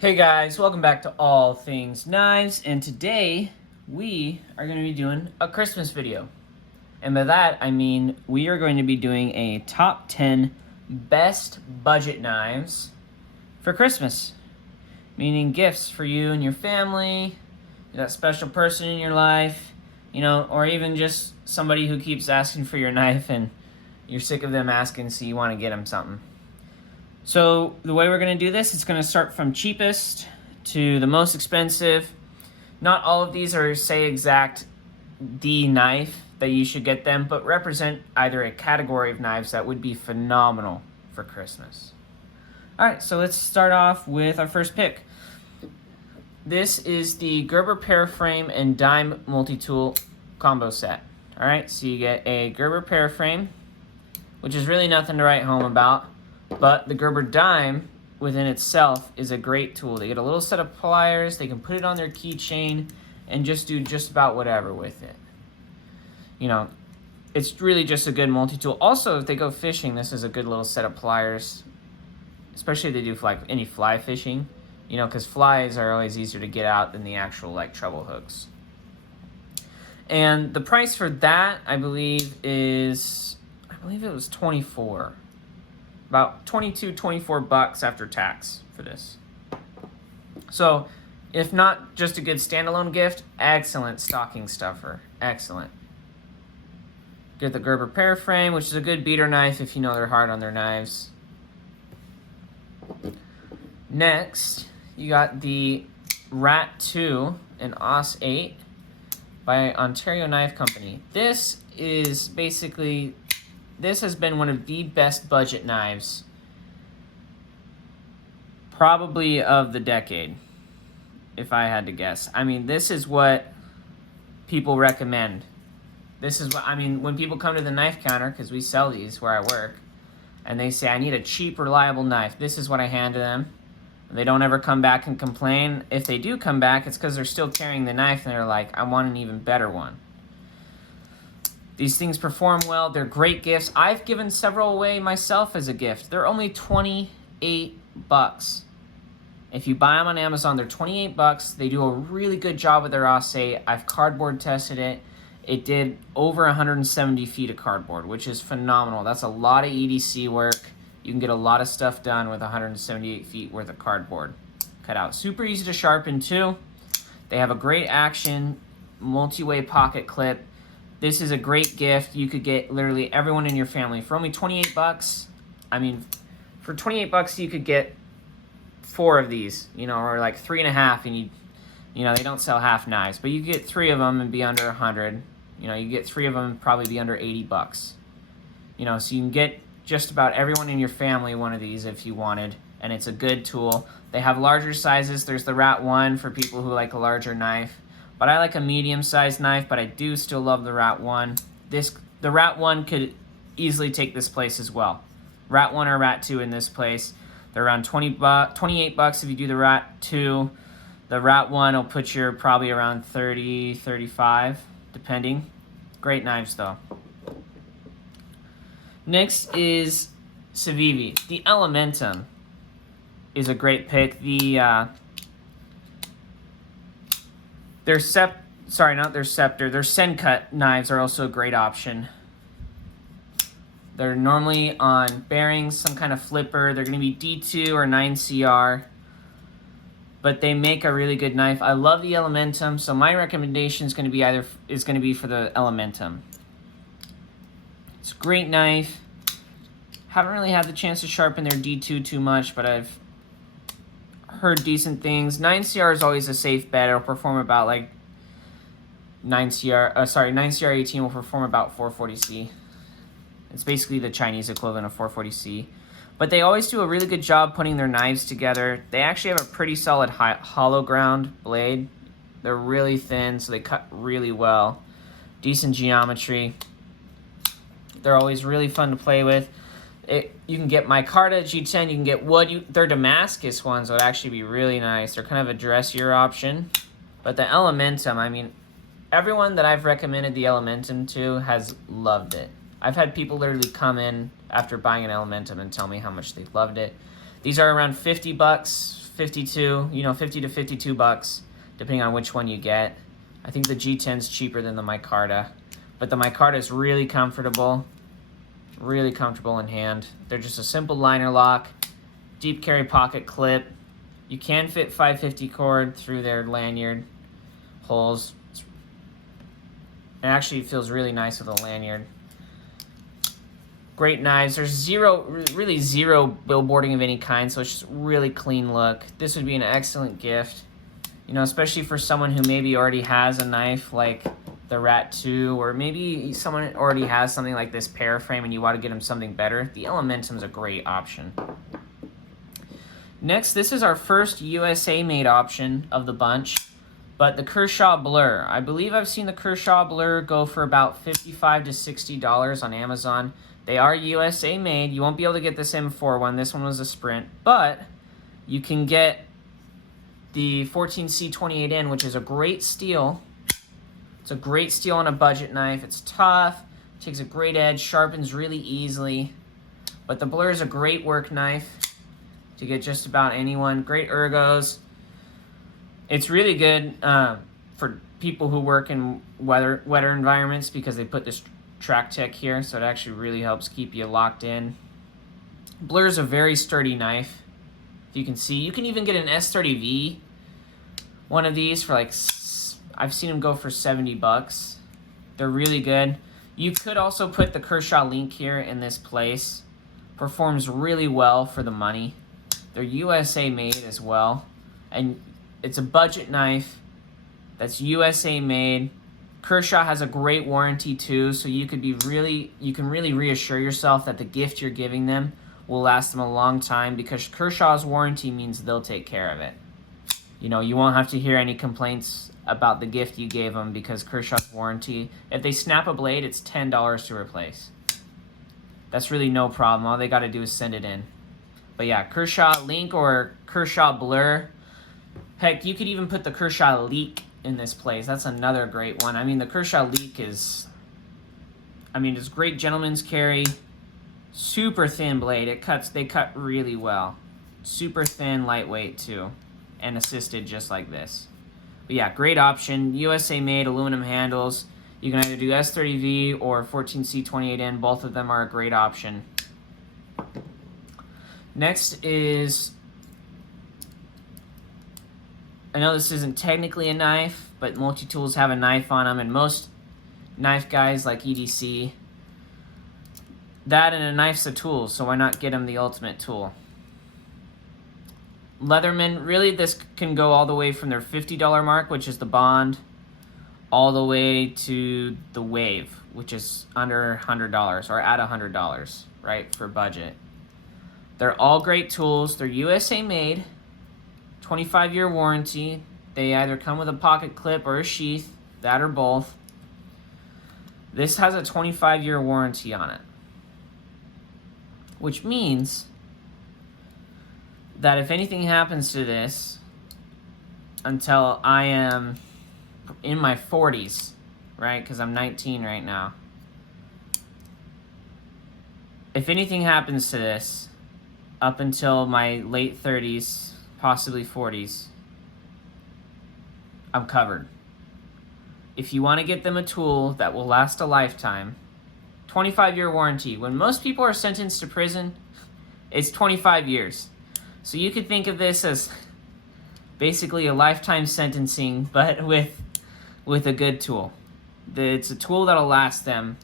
Hey guys, welcome back to All Things Knives, and today we are going to be doing a Christmas video. And by that, I mean we are going to be doing a top 10 best budget knives for Christmas. Meaning gifts for you and your family, that special person in your life, or even just somebody who keeps asking for your knife and you're sick of them asking, so you want to get them something. So the way we're going to do this, it's going to start from cheapest to the most expensive. Not all of these are, say, exact the knife that you should get them, but represent either a category of knives that would be phenomenal for Christmas. All right, so let's start off with our first pick. This is the Gerber Paraframe and Dime Multi-Tool combo set. All right, so you get a Gerber Paraframe, which is really nothing to write home about. But the Gerber Dime within itself is a great tool. They get a little set of pliers, they can put it on their keychain and just do just about whatever with it. It's really just a good multi-tool. Also, if they go fishing, this is a good little set of pliers, especially if they do any fly fishing, because flies are always easier to get out than the actual treble hooks. And the price for that, I believe it was 24. About 22, 24 bucks after tax for this. So, if not just a good standalone gift, excellent stocking stuffer. Excellent. Get the Gerber Paraframe, which is a good beater knife if you know they're hard on their knives. Next, you got the Rat 2 and Os 8 by Ontario Knife Company. This has been one of the best budget knives, probably of the decade, if I had to guess. I mean, this is what people recommend. When people come to the knife counter, because we sell these where I work, and they say, I need a cheap, reliable knife, this is what I hand to them. They don't ever come back and complain. If they do come back, it's because they're still carrying the knife, and they're like, I want an even better one. These things perform well. They're great gifts. I've given several away myself as a gift. They're only 28 bucks. If you buy them on Amazon, they're 28 bucks. They do a really good job with their Os 8. I've cardboard tested it. It did over 170 feet of cardboard, which is phenomenal. That's a lot of EDC work. You can get a lot of stuff done with 178 feet worth of cardboard cut out. Super easy to sharpen too. They have a great action multi-way pocket clip. This is a great gift. You could get literally everyone in your family. For only 28 bucks, for 28 bucks you could get 4 of these, or like 3.5, and they don't sell half knives, but you get 3 of them and be under 100. You get 3 of them and probably be under 80 bucks. So you can get just about everyone in your family one of these if you wanted, and it's a good tool. They have larger sizes. There's the Rat 1 for people who like a larger knife. But I like a medium-sized knife, but I do still love the Rat 1. The Rat 1 could easily take this place as well. Rat 1 or Rat 2 in this place. They're around 28 bucks if you do the Rat 2. The Rat 1 will put you probably around 30, 35, depending. Great knives, though. Next is Savey. The Elementum is a great pick. Their Sencut knives are also a great option. They're normally on bearings, some kind of flipper. They're going to be D2 or 9CR, but they make a really good knife. I love the Elementum, so my recommendation is going to be for the Elementum. It's a great knife. Haven't really had the chance to sharpen their D2 too much, but I've heard decent things. 9CR is always a safe bet. It'll perform about 9CR 18 will perform about 440C. It's basically the Chinese equivalent of 440C. But they always do a really good job putting their knives together. They actually have a pretty solid hollow ground blade. They're really thin, so they cut really well. Decent geometry. They're always really fun to play with. You can get micarta G10, you can get wood. Their Damascus ones would actually be really nice. They're kind of a dressier option. But the Elementum, everyone that I've recommended the Elementum to has loved it. I've had people literally come in after buying an Elementum and tell me how much they loved it. These are around 50 bucks, $52, you know, 50 to 52 bucks, depending on which one you get. I think the G10's cheaper than the micarta, but the micarta is really comfortable in hand. They're just a simple liner lock, deep carry pocket clip. You can fit 550 cord through their lanyard holes. It actually feels really nice with a lanyard. Great knives. There's really zero billboarding of any kind, so it's just really clean look. This would be an excellent gift, you know, especially for someone who maybe already has a knife like the Rat 2, or maybe someone already has something like this Paraframe and you want to get them something better. The Elementum's a great option. Next, this is our first USA-made option of the bunch, but the Kershaw Blur. I believe I've seen the Kershaw Blur go for about $55 to $60 on Amazon. They are USA made. You won't be able to get this M4 one. This one was a Sprint, but you can get the 14C28N, which is a great steal. It's a great steal on a budget knife. It's tough, takes a great edge, sharpens really easily. But the Blur is a great work knife to get just about anyone. Great ergos. It's really good for people who work in wetter environments because they put this track tech here, so it actually really helps keep you locked in. Blur is a very sturdy knife. If you can see, you can even get an S30V, one of these for like, I've seen them go for 70 bucks. They're really good. You could also put the Kershaw Link here in this place. Performs really well for the money. They're USA made as well, and it's a budget knife that's USA made. Kershaw has a great warranty too, so you can really reassure yourself that the gift you're giving them will last them a long time, because Kershaw's warranty means they'll take care of it. You know, you won't have to hear any complaints about the gift you gave them, because Kershaw's warranty, if they snap a blade, it's $10 to replace. That's really no problem. All they got to do is send it in. But yeah, Kershaw Link or Kershaw Blur. Heck, you could even put the Kershaw Leak in this place. That's another great one. I mean, the Kershaw Leak is, I mean, it's great gentleman's carry. Super thin blade. They cut really well. Super thin, lightweight too. And assisted just like this. But yeah, great option. USA made, aluminum handles. You can either do S30V or 14C28N. Both of them are a great option. Next is, I know this isn't technically a knife, but multi-tools have a knife on them, and most knife guys like EDC, that and a knife's a tool, so why not get them the ultimate tool? Leatherman, really this can go all the way from their $50 mark, which is the Bond, all the way to the Wave, which is under $100, or at $100, right, for budget. They're all great tools. They're USA made, 25-year warranty. They either come with a pocket clip or a sheath, that or both. This has a 25-year warranty on it, which means that if anything happens to this until I am in my 40s, right, because I'm 19 right now, if anything happens to this up until my late 30s, possibly 40s, I'm covered. If you want to get them a tool that will last a lifetime, 25-year warranty. When most people are sentenced to prison, it's 25 years. So you could think of this as basically a lifetime sentencing, but with a good tool. It's a tool that'll last them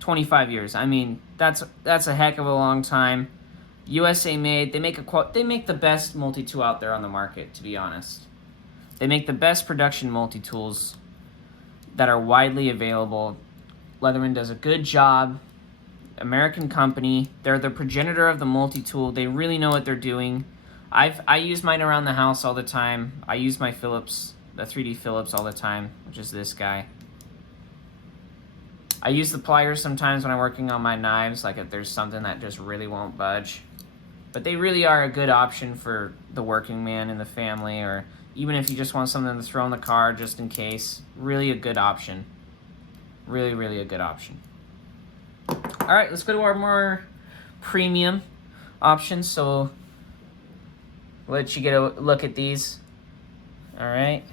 25 years. I mean, that's a heck of a long time. USA made. They make the best multi-tool out there on the market, to be honest. They make the best production multi-tools that are widely available. Leatherman does a good job. American company. They're the progenitor of the multi-tool. They really know what they're doing. I use mine around the house all the time. I use my Phillips, the 3D Phillips, all the time, which is this guy. I use the pliers sometimes when I'm working on my knives, like if there's something that just really won't budge. But they really are a good option for the working man in the family, or even if you just want something to throw in the car just in case. Really a good option. Really, really a good option. All right, let's go to our more premium options. So let you get a look at these. All right,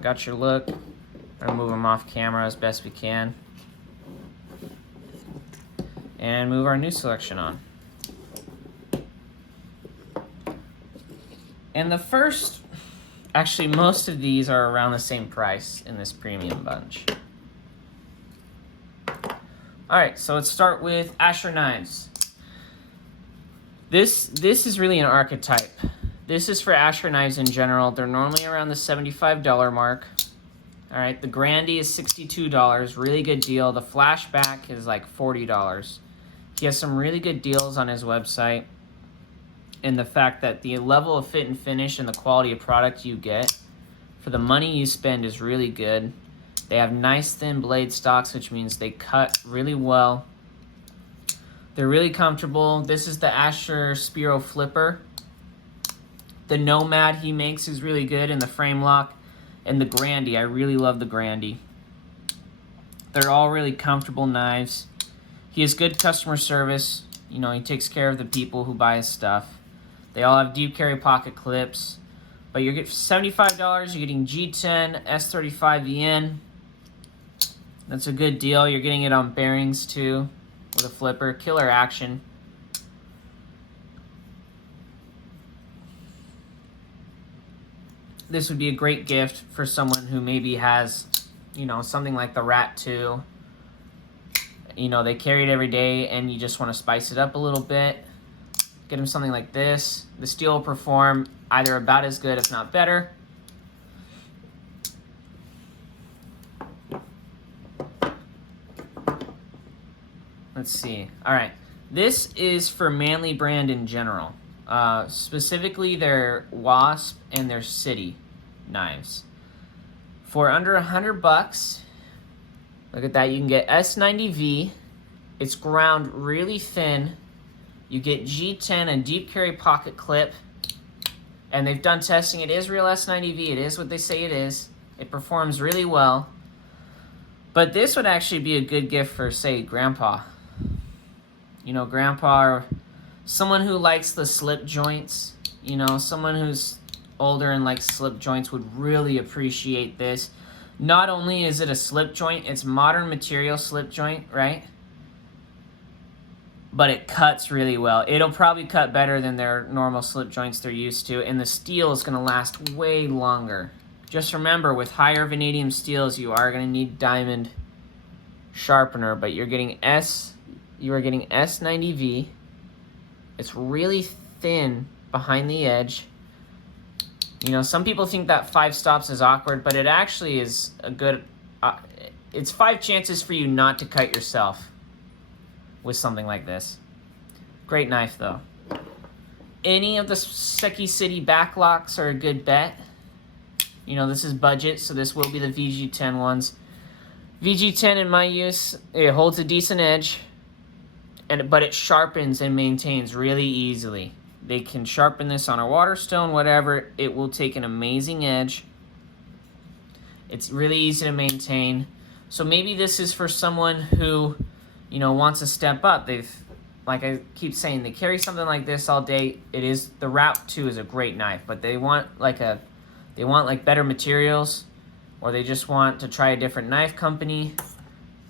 got your look. I'm gonna move them off camera as best we can. And move our new selection on. And the first, actually most of these are around the same price in this premium bunch. All right, so let's start with Asher knives. This is really an archetype. This is for Asher knives in general. They're normally around the $75 mark. All right, the Grandy is $62, really good deal. The Flashback is like $40. He has some really good deals on his website. And the fact that the level of fit and finish and the quality of product you get for the money you spend is really good. They have nice thin blade stocks, which means they cut really well. They're really comfortable. This is the Asher Spiro Flipper. The Nomad he makes is really good, and the frame lock. And the Grandy, I really love the Grandy. They're all really comfortable knives. He has good customer service. You know, he takes care of the people who buy his stuff. They all have deep carry pocket clips. But you're getting $75, you're getting G10, S35VN. That's a good deal. You're getting it on bearings too with a flipper. Killer action. This would be a great gift for someone who maybe has, you know, something like the Rat 2. You know, they carry it every day and you just want to spice it up a little bit. Get them something like this. The steel will perform either about as good, if not better. Let's see. All right. This is for Manly brand in general. Specifically their Wasp and their City knives. For under $100, look at that, you can get S90V. It's ground really thin. You get G10, a deep carry pocket clip. And they've done testing. It is real S90V. It is what they say it is. It performs really well. But this would actually be a good gift for, say, Grandpa. You know, Grandpa, or someone who likes the slip joints. You know, someone who's older and likes slip joints would really appreciate this. Not only is it a slip joint, it's modern material slip joint, right? But it cuts really well. It'll probably cut better than their normal slip joints they're used to, and the steel is going to last way longer. Just remember, with higher vanadium steels, you are going to need diamond sharpener, but you're getting you are getting S90V. It's really thin behind the edge. You know, some people think that 5 stops is awkward, but it actually is a good... it's 5 chances for you not to cut yourself with something like this. Great knife, though. Any of the Seki City backlocks are a good bet. You know, this is budget, so this will be the VG10 ones. VG10 in my use, it holds a decent edge, but it sharpens and maintains really easily. They can sharpen this on a Waterstone, whatever. It will take an amazing edge. It's really easy to maintain. So maybe this is for someone who, you know, wants to step up. Like I keep saying, they carry something like this all day. The Rat 2 is a great knife, but they want like better materials, or they just want to try a different knife company.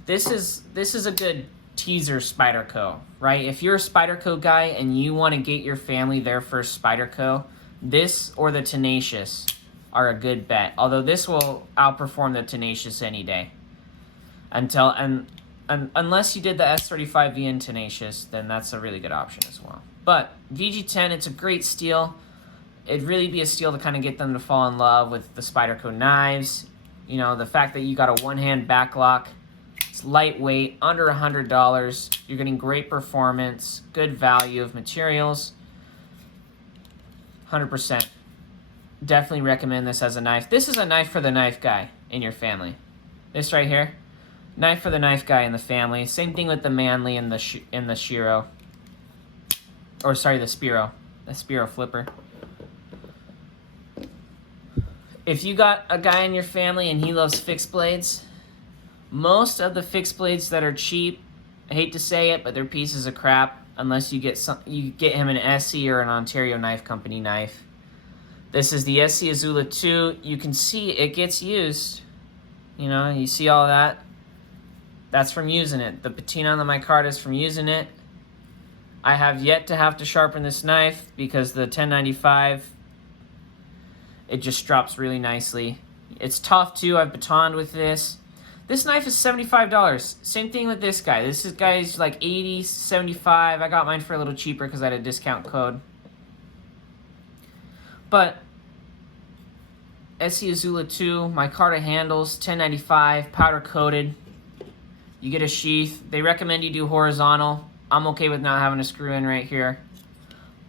This is a good teaser Spyderco, right? If you're a Spyderco guy and you want to get your family their first Spyderco, this or the Tenacious are a good bet. Although this will outperform the Tenacious any day. Unless you did the S35VN Tenacious, then that's a really good option as well. But VG10, it's a great steel. It'd really be a steal to kind of get them to fall in love with the Spyderco knives. You know, the fact that you got a one-hand backlock. It's lightweight, under $100. You're getting great performance, good value of materials. 100%. Definitely recommend this as a knife. This is a knife for the knife guy in your family. This right here, knife for the knife guy in the family. Same thing with the Manly and the Shiro. Or sorry, the Spiro Flipper. If you got a guy in your family and he loves fixed blades, most of the fixed blades that are cheap, I hate to say it, but they're pieces of crap unless you get him an ESEE or an Ontario Knife Company knife. This is the ESEE Zula 2. You can see it gets used. You know, you see all that? That's from using it. The patina on the micarta is from using it. I have yet to have to sharpen this knife because the 1095, it just drops really nicely. It's tough too. I've batoned with this. This knife is $75. Same thing with this guy. This guy's like $80, $75. I got mine for a little cheaper because I had a discount code. But ESEE Zula 2, micarta handles, 1095, powder coated. You get a sheath. They recommend you do horizontal. I'm okay with not having a screw in right here.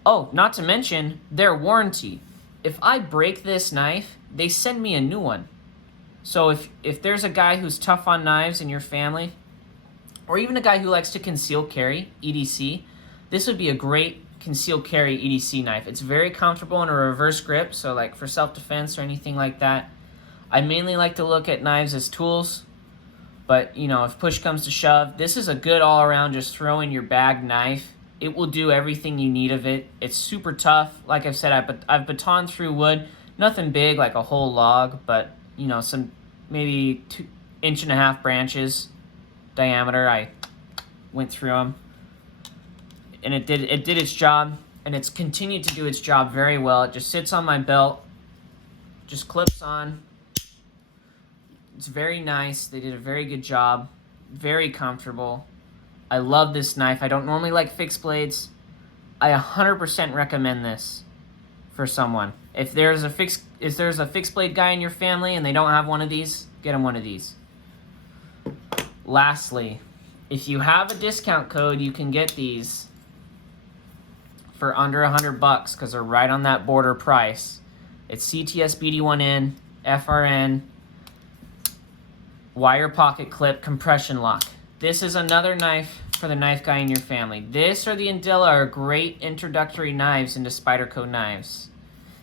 Oh, not to mention their warranty. If I break this knife, they send me a new one. So if there's a guy who's tough on knives in your family, or even a guy who likes to conceal carry, EDC, this would be a great conceal carry EDC knife. It's very comfortable in a reverse grip, so like for self-defense or anything like that. I mainly like to look at knives as tools, but you know, if push comes to shove, this is a good all-around just throw in your bag knife. It will do everything you need of it. It's super tough. Like I've said, I've batoned through wood. Nothing big like a whole log, but you know, some maybe 2.5 inch branches diameter. I went through them, and it did its job, and it's continued to do its job very well. It just sits on my belt, just clips on. It's very nice. They did a very good job. Very comfortable. I love this knife. I don't normally like fixed blades. I 100% recommend this for someone. If there's a fixed blade guy in your family and they don't have one of these, get them one of these. Lastly, if you have a discount code, you can get these for under $100 because they're right on that border price. It's CTS BD1N, FRN, wire pocket clip, compression lock. This is another knife for the knife guy in your family. This or the Indilla are great introductory knives into Spyderco knives.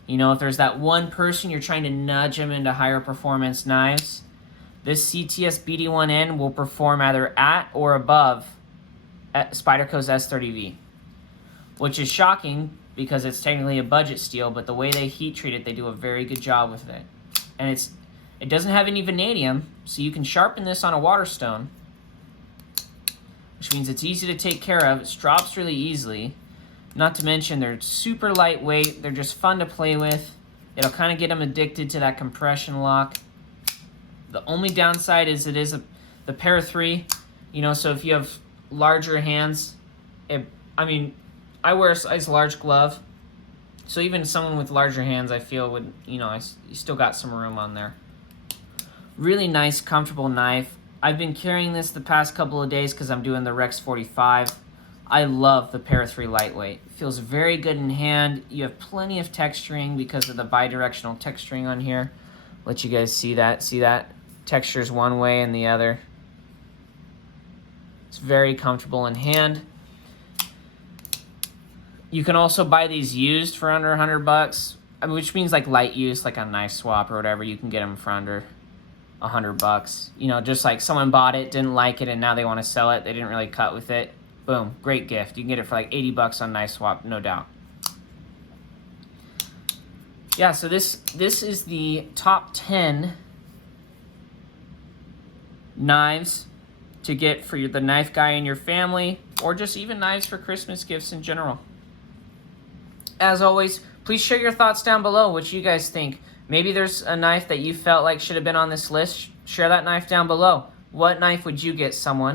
You know, if there's that one person you're trying to nudge them into higher performance knives, this CTS BD1N will perform either at or above at Spyderco's S30V, which is shocking because it's technically a budget steel, but the way they heat treat it, they do a very good job with it. And it doesn't have any vanadium, so you can sharpen this on a Waterstone, which means it's easy to take care of. It drops really easily. Not to mention they're super lightweight. They're just fun to play with. It'll kind of get them addicted to that compression lock. The only downside is it is the Para 3. You know, so if you have larger hands, I wear a size large glove. So even someone with larger hands, I feel would, you know, you still got some room on there. Really nice, comfortable knife. I've been carrying this the past couple of days because I'm doing the Rex 45. I love the Para 3 lightweight. It feels very good in hand. You have plenty of texturing because of the bidirectional texturing on here. Let you guys see that. See that? Texture's one way and the other. It's very comfortable in hand. You can also buy these used for under $100. I mean, which means like light use, like a knife swap or whatever. You can get them for under $100. You know, just like someone bought it, didn't like it, and now they want to sell it. They didn't really cut with it. Boom, great gift. You can get it for like $80 on Knife Swap, no doubt. Yeah, so this is the top 10 knives to get for the knife guy in your family, or just even knives for Christmas gifts in general. As always, please share your thoughts down below, what you guys think. Maybe there's a knife that you felt like should have been on this list. Share that knife down below. What knife would you get someone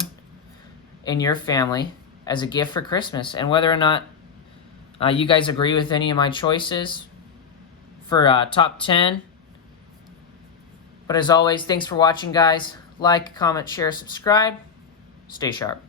in your family as a gift for Christmas? And whether or not you guys agree with any of my choices for top 10. But as always, thanks for watching, guys. Like, comment, share, subscribe. Stay sharp.